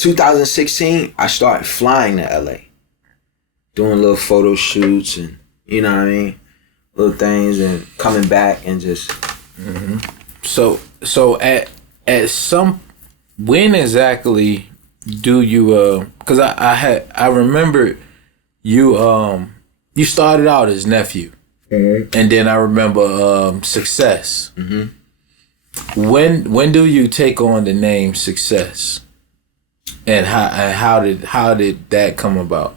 2016, I started flying to LA, doing little photo shoots and, you know what I mean, little things, and coming back and just. Mm-hmm. So at some, when exactly do you? Because I remember you started out as Nephew, and then I remember Success. Mm-hmm. When do you take on the name Success, and how did that come about?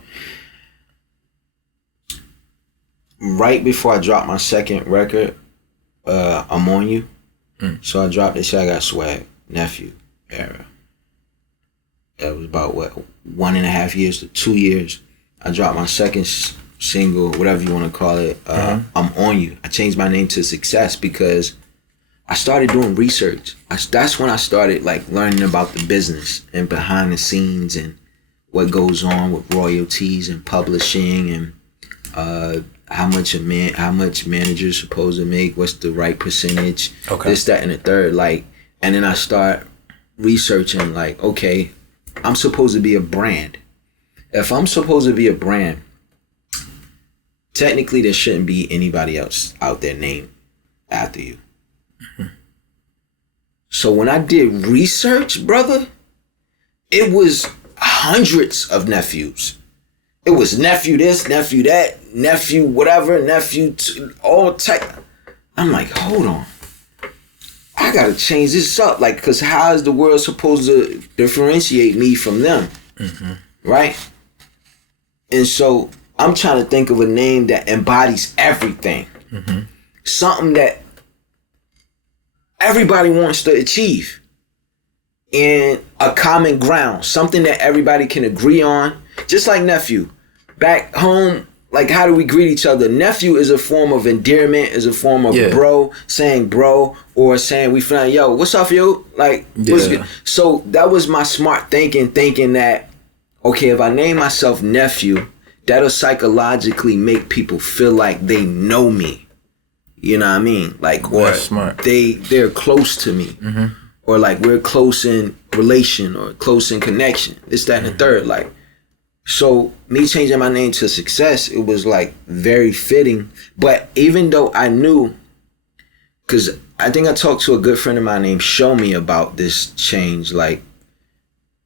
Right before I dropped my second record, I'm On You. So I dropped this shit. I got swag, Nephew era. It was about 1.5 years to 2 years. I dropped my second single, whatever you want to call it. I'm On You. I changed my name to Success because I started doing research. That's when I started like learning about the business and behind the scenes and what goes on with royalties and publishing and how much manager's supposed to make, what's the right percentage, this, that, and the third. Like, and then I start researching like, okay, I'm supposed to be a brand. If I'm supposed to be a brand, technically there shouldn't be anybody else out there named after you. Mm-hmm. So when I did research, brother, it was hundreds of nephews. It was nephew this, nephew that, nephew whatever, nephew all type. I'm like, hold on. I gotta change this up. Like, cause how is the world supposed to differentiate me from them? Mm-hmm. Right? And so I'm trying to think of a name that embodies everything. Mm-hmm. Something that everybody wants to achieve. And a common ground. Something that everybody can agree on. Just like Nephew. Back home, like, how do we greet each other? Nephew is a form of endearment, is a form of bro, saying bro, or saying we friend, yo, what's up, yo? Like, what's good? So that was my smart thinking that, okay, if I name myself Nephew, that'll psychologically make people feel like they know me. You know what I mean? Like, or they're close to me. Mm-hmm. Or like we're close in relation or close in connection. This, that, and the third. Like, so me changing my name to Success, it was like very fitting. But even though I knew, because I think I talked to a good friend of mine named Show Me about this change, like,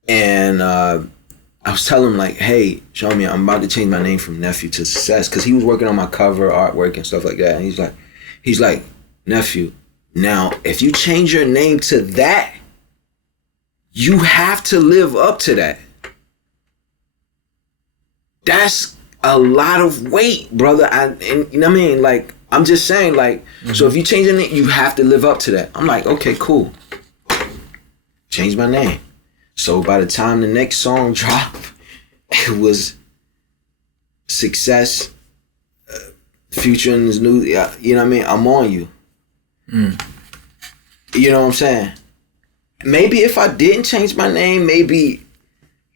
and I was telling him like, hey, Show Me, I'm about to change my name from Nephew to Success, because he was working on my cover artwork and stuff like that. And he's like, Nephew, now if you change your name to that, you have to live up to that. That's a lot of weight, brother. And you know what I mean? Like, I'm just saying, like, so if you change your name, you have to live up to that. I'm like, okay, cool. Change my name. So by the time the next song dropped, it was Success, featuring this new, you know what I mean? I'm On You. You know what I'm saying? Maybe if I didn't change my name, maybe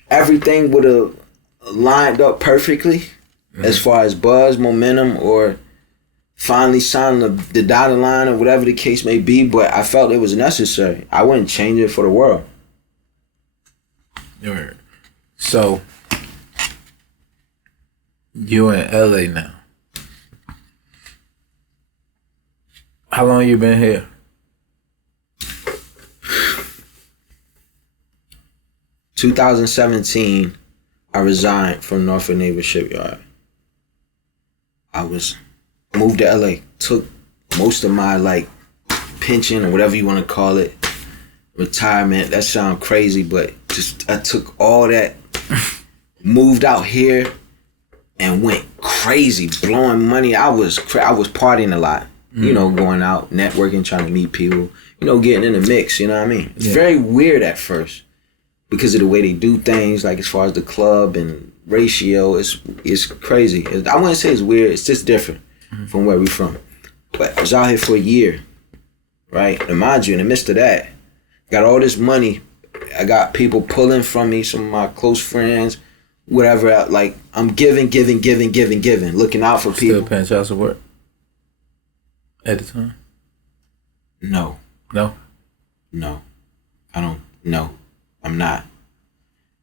everything would have lined up perfectly as far as buzz, momentum, or finally signing the dotted line or whatever the case may be. But I felt it was necessary. I wouldn't change it for the world. So you in LA now. How long you been here? In 2017, I resigned from Norfolk Naval Shipyard. I was moved to LA, took most of my like pension or whatever you want to call it, retirement. That sounds crazy, but just I took all that, moved out here, and went crazy, blowing money. I was partying a lot, you know, going out, networking, trying to meet people, you know, getting in the mix. You know what I mean? It's very weird at first, because of the way they do things, like as far as the club and ratio, it's crazy. I wouldn't say it's weird, it's just different from where we from. But I was out here for a year, right? And mind you, in the midst of that, got all this money. I got people pulling from me, some of my close friends, whatever. Like, I'm giving, looking out for people. Still paying child support at the time? No. No? No. I don't, no. I'm not.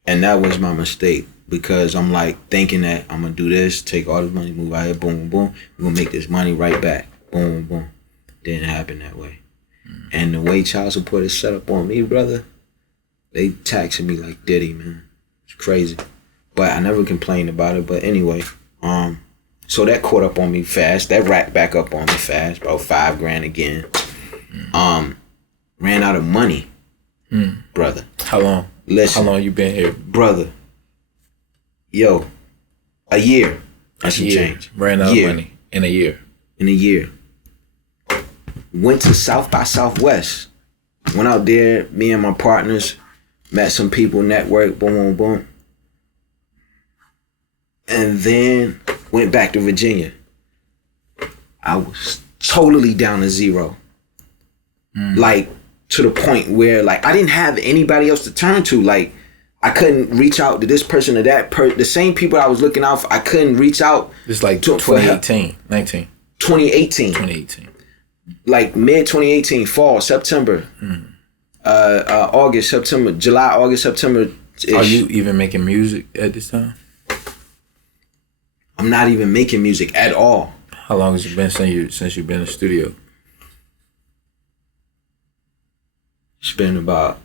And that was my mistake because I'm like thinking that I'm gonna do this, take all this money, move out here, boom, boom, boom. We're gonna make this money right back. Boom, boom. Didn't happen that way. And the way child support is set up on me, brother, they taxing me like Diddy, man. It's crazy. But I never complained about it. But anyway, so that caught up on me fast. That racked back up on me fast, about $5,000 again. Ran out of money, brother. How long? Listen. How long you been here? Brother. Yo, a year. That's some change. Ran out of money in a year. In a year. Went to South by Southwest. Went out there, me and my partners, met some people, network, boom, boom, boom. And then went back to Virginia. I was totally down to zero. Like, to the point where, like, I didn't have anybody else to turn to. Like, I couldn't reach out to this person or that person. The same people I was looking out for, I couldn't reach out. It's like 2018, 19. 2018. 2018. Like mid 2018, fall, September, August, September, July, August, September. Are you even making music at this time? I'm not even making music at all. How long has it been since you've been in the studio? It's been about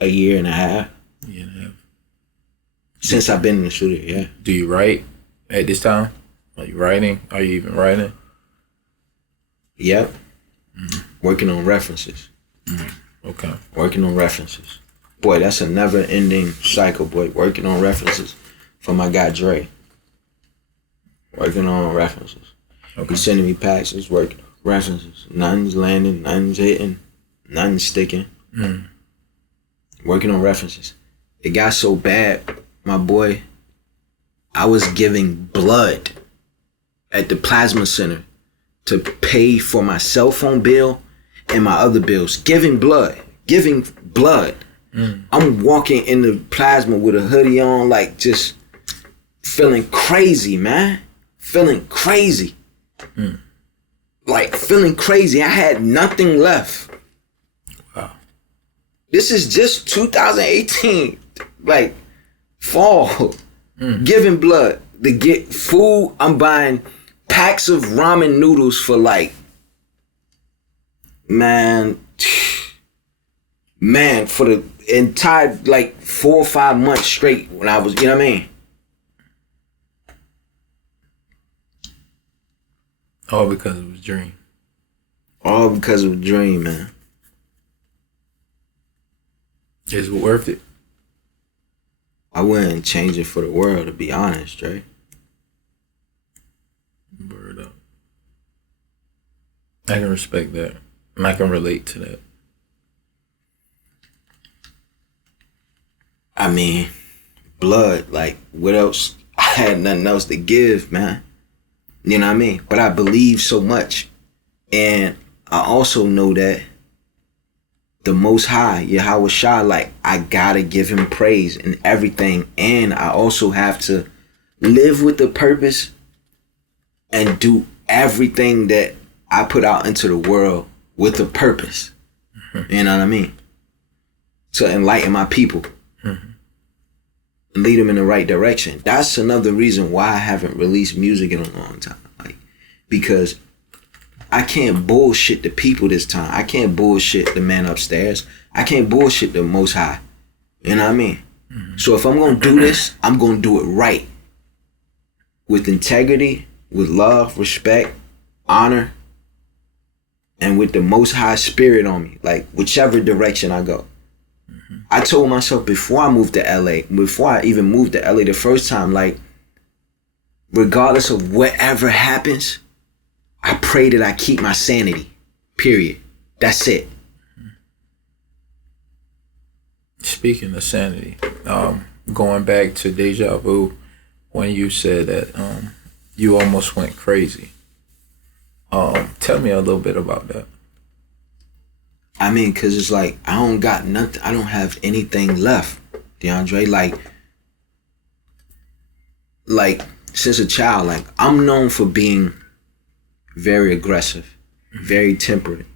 a year and a half. Year and a half. Since I've been in the studio, yeah. Do you write at this time? Are you writing? Are you even writing? Yep. Working on references. Okay. Working on references. Boy, that's a never-ending cycle, boy. Working on references for my guy Dre. Working on references. Okay. He's sending me packs, just working references. Nothing's landing, nothing's hitting, nothing's sticking. Working on references. It got so bad, my boy, I was giving blood at the plasma center to pay for my cell phone bill and my other bills. Giving blood. I'm walking in the plasma with a hoodie on, like just feeling crazy, man. Feeling crazy. Like feeling crazy. I had nothing left. Wow. This is just 2018, like fall. Giving blood to get food. I'm buying packs of ramen noodles for like, man, for the entire like 4 or 5 months straight when I was, you know what I mean? All because it was a dream. All because of a dream, man. Is it worth it? I wouldn't change it for the world, to be honest, right? Word up. I can respect that. And I can relate to that. I mean, blood, like, what else? I had nothing else to give, man. You know what I mean? But I believe so much. And I also know that the Most High, Yahweh Shah, like, I gotta give him praise in everything. And I also have to live with the purpose and do everything that I put out into the world with a purpose. You know what I mean? To enlighten my people. And lead them in the right direction. That's another reason why I haven't released music in a long time. Like, because I can't bullshit the people this time. I can't bullshit the man upstairs. I can't bullshit the Most High. You know what I mean? So if I'm gonna do this, I'm gonna do it right. With integrity, with love, respect, honor, and with the Most High spirit on me. Like, whichever direction I go. I told myself before I moved to LA, before I even moved to LA the first time, like, regardless of whatever happens, I pray that I keep my sanity. Period. That's it. Speaking of sanity, going back to Deja Vu, when you said that you almost went crazy. Tell me a little bit about that. I mean, because it's like, I don't got nothing. I don't have anything left, DeAndre. Like since a child, like, I'm known for being very aggressive, very temperament.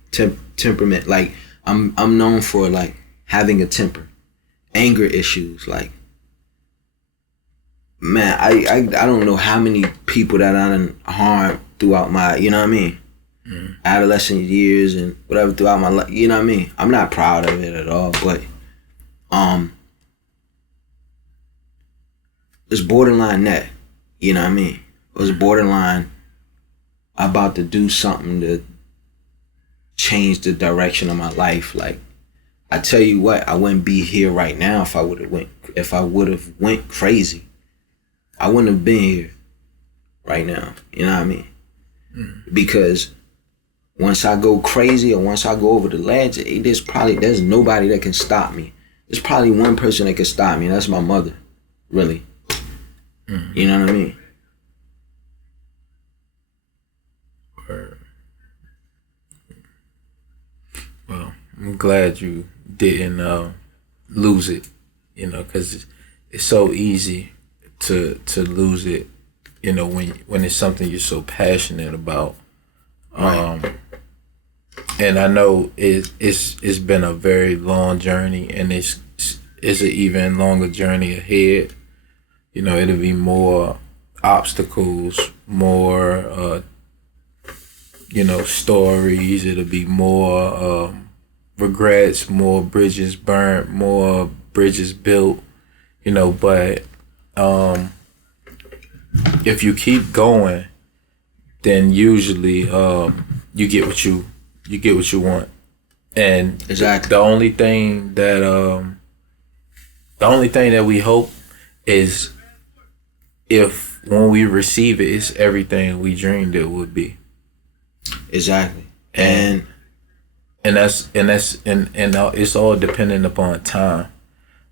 Like, I'm known for, like, having a temper. anger issues. Like, man, I don't know how many people that I done harmed throughout my, you know what I mean, adolescent years and whatever throughout my life, you know what I mean. I'm not proud of it at all, but it's borderline that, you know what I mean. It was borderline about to do something to change the direction of my life. Like, I tell you what, I wouldn't be here right now if I would have went crazy. I wouldn't have been here right now. You know what I mean? Because once I go crazy or once I go over the ledge, there's nobody that can stop me. There's probably one person that can stop me, and that's my mother. Really. You know what I mean? Well, I'm glad you didn't lose it, you know, because it's so easy to lose it, you know, when it's something you're so passionate about. Right. And I know it's been a very long journey, and it's an even longer journey ahead. You know, it'll be more obstacles, more you know, stories. It'll be more regrets, more bridges burnt, more bridges built, you know, but if you keep going, then usually you get what you want. And exactly. the only thing that we hope is if when we receive it, it's everything we dreamed it would be. Exactly. And it's all dependent upon time.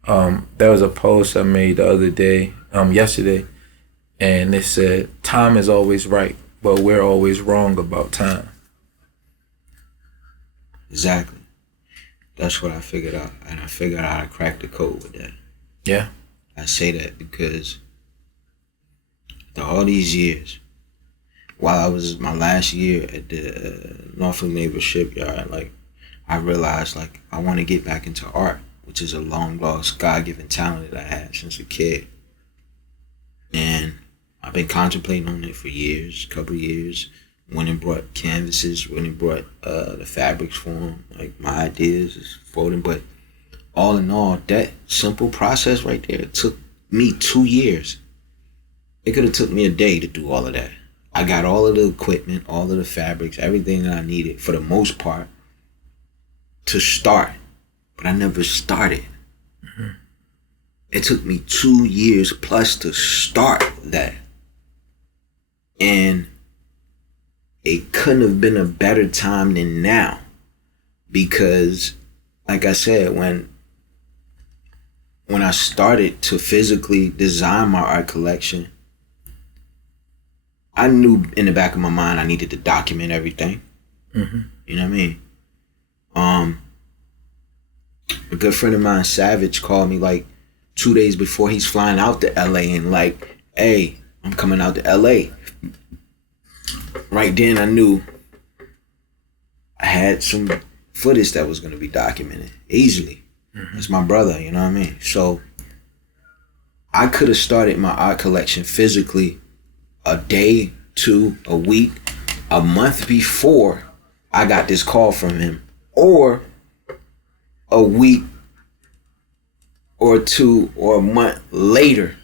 There was a post I made the other day, yesterday, and it said, time is always right, but we're always wrong about time. Exactly. That's what I figured out. And I figured out how to crack the code with that. Yeah. I say that because after all these years, while I was my last year at the Norfolk Naval Shipyard, like, I realized, like, I want to get back into art, which is a long lost God-given talent that I had since a kid. And I've been contemplating on it for years, couple of years. Went and brought canvases, went and brought the fabrics for them, like my ideas is folding. But all in all, that simple process right there took me 2 years. It could have took me a day to do all of that. I got all of the equipment, all of the fabrics, everything that I needed for the most part to start, but I never started. It took me 2 years plus to start that. And it couldn't have been a better time than now, because, like I said, when I started to physically design my art collection, I knew in the back of my mind I needed to document everything. You know what I mean? A good friend of mine, Savage, called me like 2 days before he's flying out to LA and like, hey, I'm coming out to LA. Right then I knew I had some footage that was going to be documented easily. It's my brother, you know what I mean? So I could have started my art collection physically a day, 2, a week, a month before I got this call from him, or a week or 2 or a month later.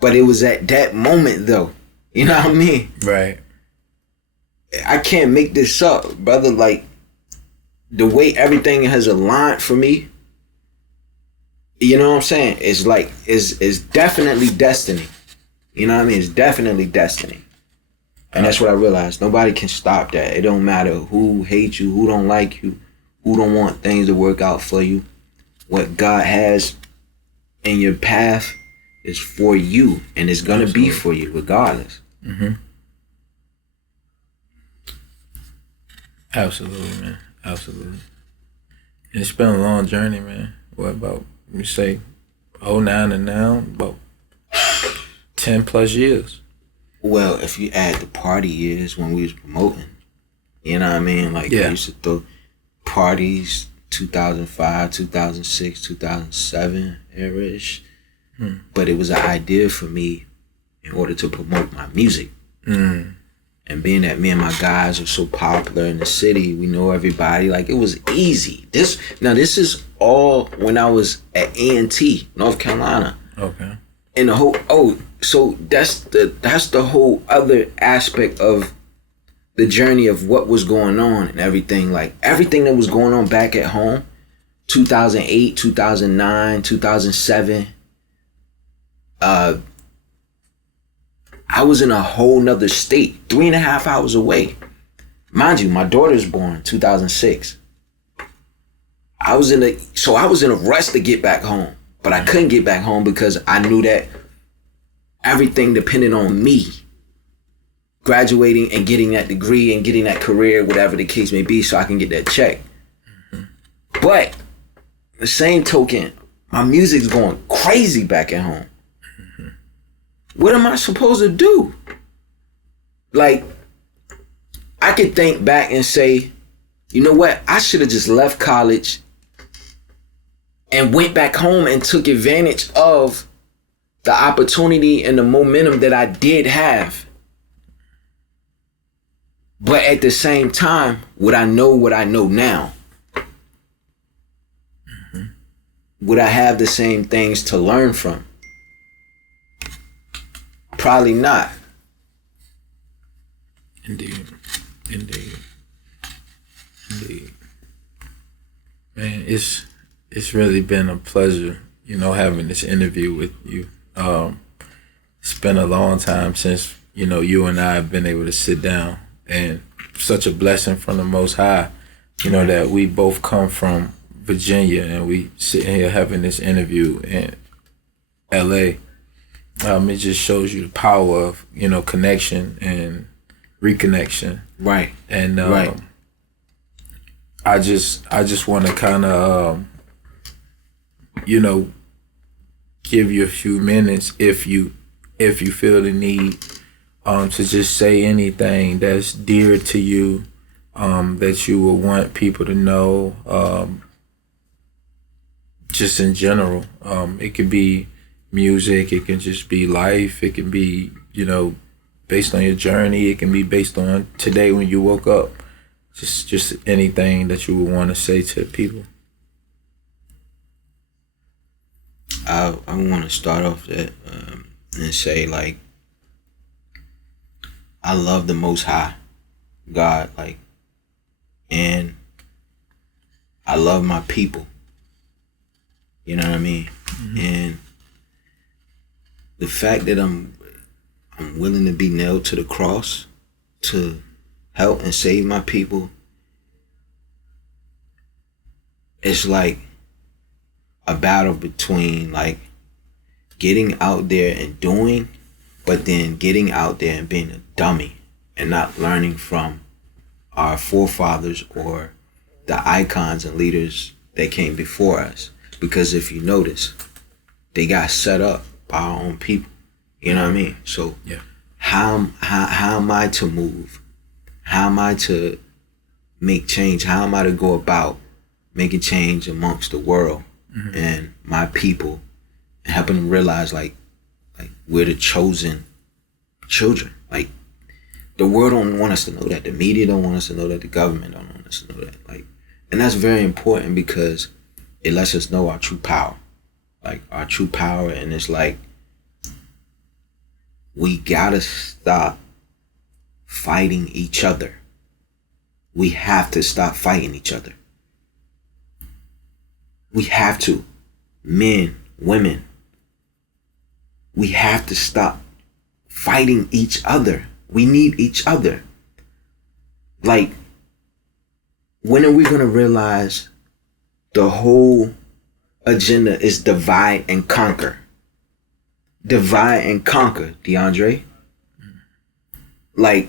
But it was at that moment though, you know what I mean? Right. I can't make this up, brother. Like, the way everything has aligned for me, you know what I'm saying? It's like, it's definitely destiny. You know what I mean? It's definitely destiny. And that's what I realized. Nobody can stop that. It don't matter who hates you, who don't like you, who don't want things to work out for you. What God has in your path is for you, and it's gonna be for you regardless. Absolutely, man. Absolutely. And it's been a long journey, man. What about, you say, 09 and now, about 10 plus years? Well, if you add the party years when we was promoting, you know what I mean? Like, I used to throw parties 2005, 2006, 2007 era-ish. But it was an idea for me in order to promote my music. And being that me and my guys are so popular in the city, we know everybody, like it was easy. This is all when I was at A&T, North Carolina. Okay. And the whole so that's the whole other aspect of the journey of what was going on and everything. Like everything that was going on back at home, 2008, 2009, 2007. I was in a whole nother state, 3.5 hours away. Mind you, my daughter's born 2006. I was in a rush to get back home, but I couldn't get back home because I knew that everything depended on me graduating and getting that degree and getting that career, whatever the case may be, so I can get that check. But the same token, my music's going crazy back at home. What am I supposed to do? Like, I could think back and say, you know what? I should have just left college and went back home and took advantage of the opportunity and the momentum that I did have. But at the same time, would I know what I know now? Would I have the same things to learn from? Probably not. Indeed. Man, it's really been a pleasure, having this interview with you. It's been a long time since, you and I have been able to sit down, and such a blessing from the Most High, that we both come from Virginia and we sitting here having this interview in LA. It just shows you the power of, connection and reconnection. Right. And right. I just want to kind of, give you a few minutes if you feel the need to just say anything that's dear to you, that you would want people to know, just in general. It could be music, it can just be life, it can be, based on your journey, it can be based on today when you woke up. Just anything that you would want to say to people. I want to start off that and say, like, I love the Most High God, like, and I love my people. You know what I mean? Mm-hmm. And the fact that I'm willing to be nailed to the cross to help and save my people, it's like a battle between like getting out there and doing, but then getting out there and being a dummy and not learning from our forefathers or the icons and leaders that came before us. Because if you notice, they got set up by our own people. You know what I mean? So yeah. How am I to move? How am I to make change? How am I to go about making change amongst the world and my people, and helping them realize like we're the chosen children? Like, the world don't want us to know that. The media don't want us to know that. The government don't want us to know that. Like, and that's very important because it lets us know our true power. Like, our true power. And it's like, we gotta stop fighting each other. We have to stop fighting each other. We have to. Men, women. We have to stop fighting each other. We need each other. Like, when are we gonna realize the whole agenda is divide and conquer? Divide and conquer, DeAndre. Like,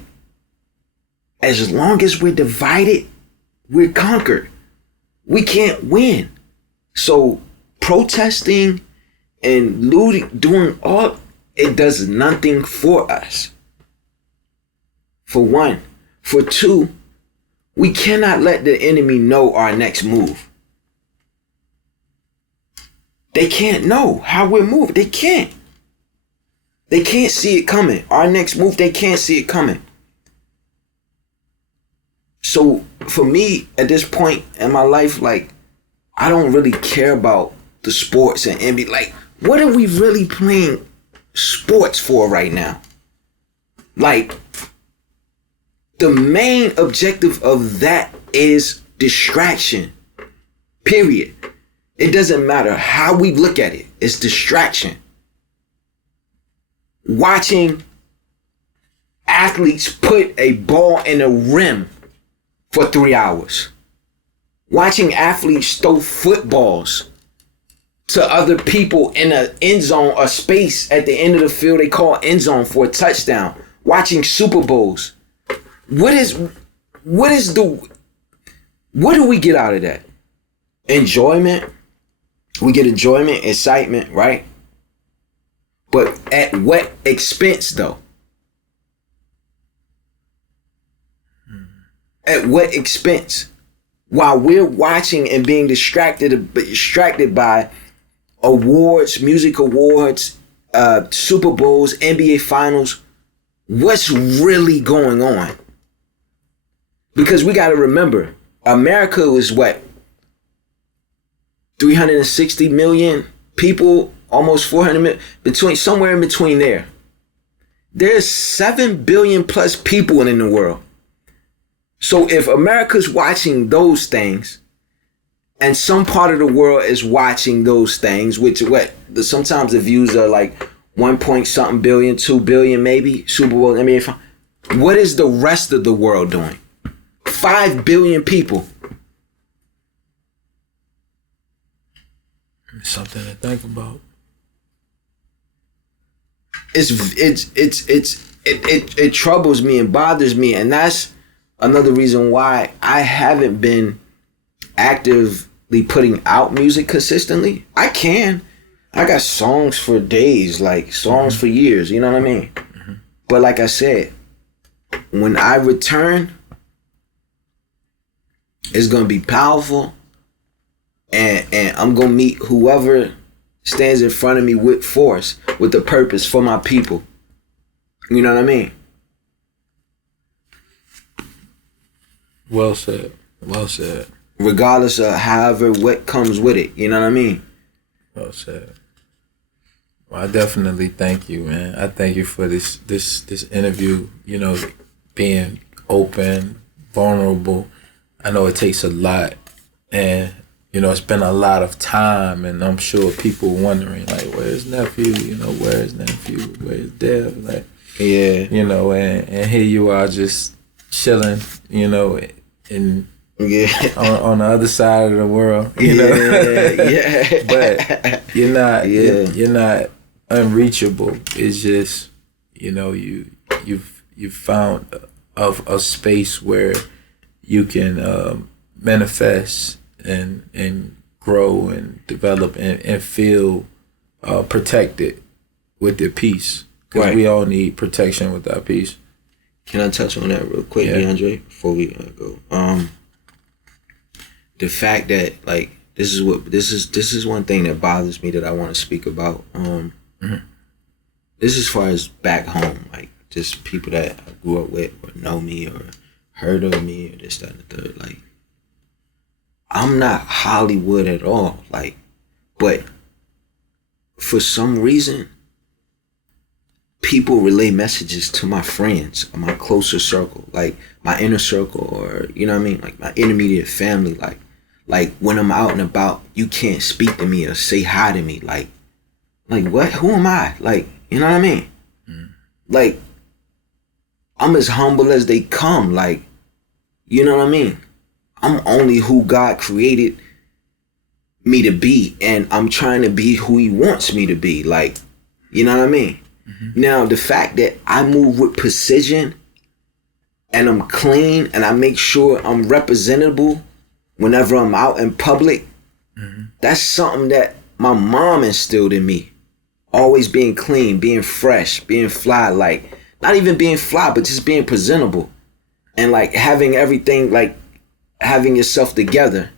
as long as we're divided, we're conquered. We can't win. So protesting and looting, doing all, it does nothing for us. For one. For two, we cannot let the enemy know our next move. They can't know how we're moving. They can't. They can't see it coming. Our next move, they can't see it coming. So for me, at this point in my life, like, I don't really care about the sports and NBA. Like, what are we really playing sports for right now? Like, the main objective of that is distraction. Period. It doesn't matter how we look at it. It's distraction. Watching athletes put a ball in a rim for 3 hours. Watching athletes throw footballs to other people in an end zone, a space at the end of the field they call end zone for a touchdown. Watching Super Bowls. What do we get out of that? Enjoyment. We get enjoyment, excitement, right? But at what expense, though? At what expense? While we're watching and being distracted by awards, music awards, Super Bowls, NBA Finals, what's really going on? Because we got to remember, America was what? 360 million people, almost 400 million, somewhere in between there. There's 7 billion plus people in the world. So if America's watching those things, and some part of the world is watching those things, which sometimes the views are like 1 point something billion, 2 billion maybe, Super Bowl, NBA. What is the rest of the world doing? 5 billion people. Something to think about. It troubles me and bothers me, and that's another reason why I haven't been actively putting out music consistently. I got songs for days, like songs for years, you know what I mean? Mm-hmm. But like I said, when I return, it's gonna be powerful, and I'm gonna meet whoever stands in front of me with force, with a purpose for my people. You know what I mean? Well said. Well said. Regardless of what comes with it. You know what I mean? Well said. Well, I definitely thank you, man. I thank you for this interview, you know, being open, vulnerable. I know it takes a lot, and you know, it's been a lot of time, and I'm sure people wondering, like, where's nephew? You know, where's nephew? Where's Dev? Like, yeah, you know, and here you are just chilling, you know, in on the other side of the world, you know. Yeah. But you're not unreachable. It's just, you know, you've found a space where you can manifest and grow and develop and feel protected with your peace. Because right. We all need protection with our peace. Can I touch on that real quick, DeAndre, before we go? The fact that, like, this is one thing that bothers me that I want to speak about. This is as far as back home, like, just people that I grew up with or know me or heard of me or this, that, and the third. Like, I'm not Hollywood at all. Like, but for some reason, people relay messages to my friends or my closer circle, like my inner circle, or, you know what I mean, like my intermediate family. Like when I'm out and about, you can't speak to me or say hi to me. Like what? Who am I? Like, you know what I mean? Like, I'm as humble as they come. Like, you know what I mean? I'm only who God created me to be, and I'm trying to be who He wants me to be. Like, you know what I mean? Now, the fact that I move with precision and I'm clean and I make sure I'm representable whenever I'm out in public, that's something that my mom instilled in me. Always being clean, being fresh, being fly, like, not even being fly, but just being presentable. And like having everything, like having yourself together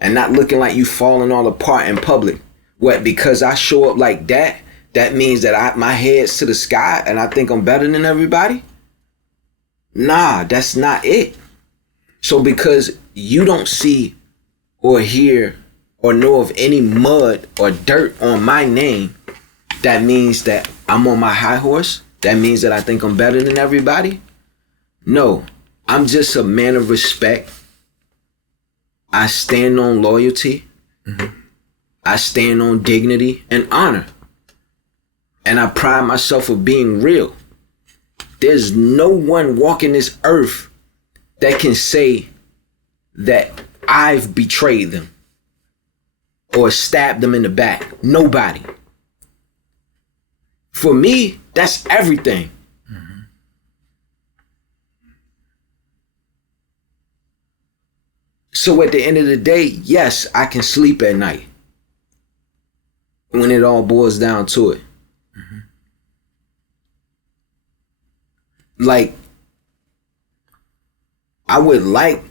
and not looking like you falling all apart in public. What, because I show up like that, that means that my head's to the sky and I think I'm better than everybody? Nah, that's not it. So because you don't see or hear or know of any mud or dirt on my name, that means that I'm on my high horse? That means that I think I'm better than everybody? No, I'm just a man of respect. I stand on loyalty. I stand on dignity and honor. And I pride myself of being real. There's no one walking this earth that can say that I've betrayed them or stabbed them in the back. Nobody. For me, that's everything. So at the end of the day, yes, I can sleep at night when it all boils down to it. Like, I would like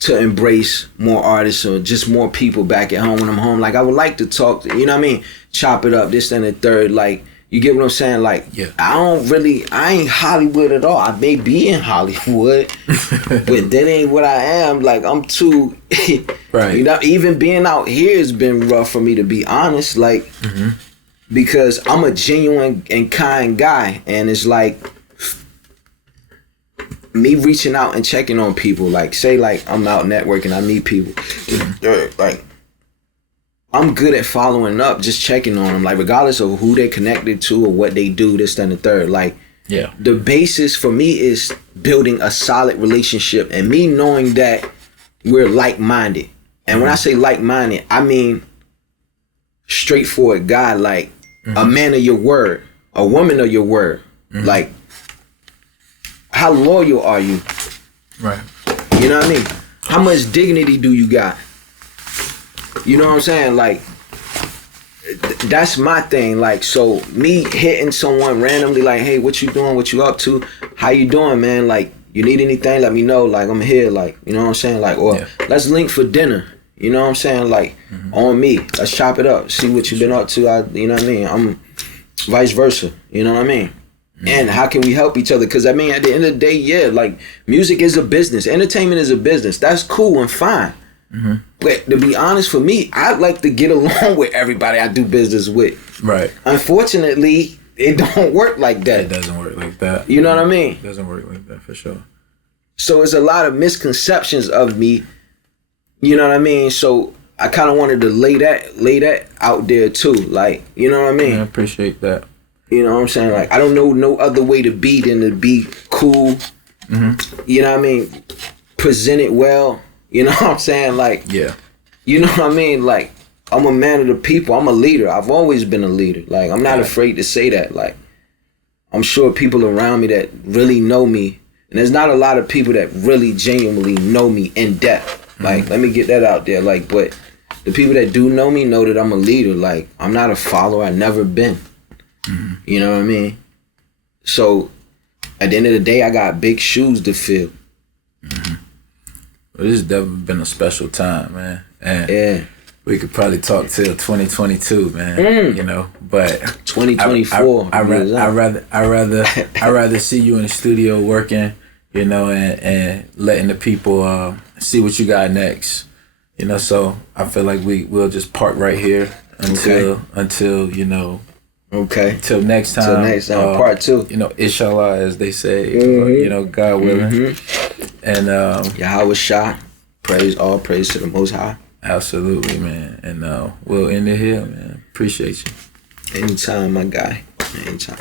to embrace more artists or just more people back at home when I'm home. Like, I would like to talk to, you know what I mean? Chop it up, this and the third. Like, you get what I'm saying? Like, yeah. I ain't Hollywood at all. I may be in Hollywood, but that ain't what I am. Like, I'm too, right. You know, even being out here has been rough for me, to be honest. Like, because I'm a genuine and kind guy. And it's like, me reaching out and checking on people, like, say, like, I'm out networking, I meet people, like, I'm good at following up, just checking on them, like, regardless of who they connected to or what they do, this, and the third. Like, yeah, the basis for me is building a solid relationship and me knowing that we're like-minded. And when I say like-minded, I mean straightforward guy, like a man of your word, a woman of your word, like, how loyal are you? Right. You know what I mean? How much dignity do you got? You know what I'm saying? Like, that's my thing. Like, so me hitting someone randomly, like, hey, what you doing? What you up to? How you doing, man? Like, you need anything? Let me know. Like, I'm here. Like, you know what I'm saying? Like, or let's link for dinner. You know what I'm saying? Like, on me. Let's chop it up. See what you've been up to. You know what I mean? I'm vice versa. You know what I mean? And how can we help each other? Because, I mean, at the end of the day, yeah, like, music is a business. Entertainment is a business. That's cool and fine. But to be honest, for me, I like to get along with everybody I do business with. Right. Unfortunately, it don't work like that. It doesn't work like that. You know what I mean? It doesn't work like that, for sure. So it's a lot of misconceptions of me. You know what I mean? So I kind of wanted to lay that out there too. Like, you know what I mean? Yeah, I appreciate that. You know what I'm saying? Like, I don't know no other way to be than to be cool. You know what I mean? Present it well. You know what I'm saying? Like, yeah. You know what I mean? Like, I'm a man of the people. I'm a leader. I've always been a leader. Like, I'm not afraid to say that. Like, I'm sure people around me that really know me, and there's not a lot of people that really genuinely know me in depth. Like, let me get that out there. Like, but the people that do know me know that I'm a leader. Like, I'm not a follower. I've never been. You know what I mean? So at the end of the day, I got big shoes to fill. Well, this has definitely been a special time, man. And we could probably talk till 2022, man. You know, but 2024. I rather see you in the studio working, you know, and letting the people see what you got next. You know, so I feel like we'll just park right here until you know. Okay. Till next time. Till next time, part 2. You know, inshallah, as they say. You know, God willing. And Yahweh Shah, all praise to the Most High. Absolutely, man. And we'll end it here, man. Appreciate you. Anytime, my guy. Anytime.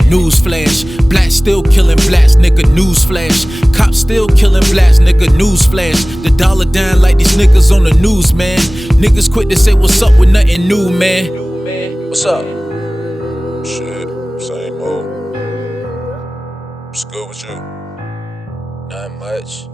Newsflash, blacks still killing blacks, nigga, newsflash. Cops still killing blacks, nigga, newsflash. The dollar down like these niggas on the news, man. Niggas quick to say what's up with nothing new, man. What's up? Shit, same old. What's good with you? Not much.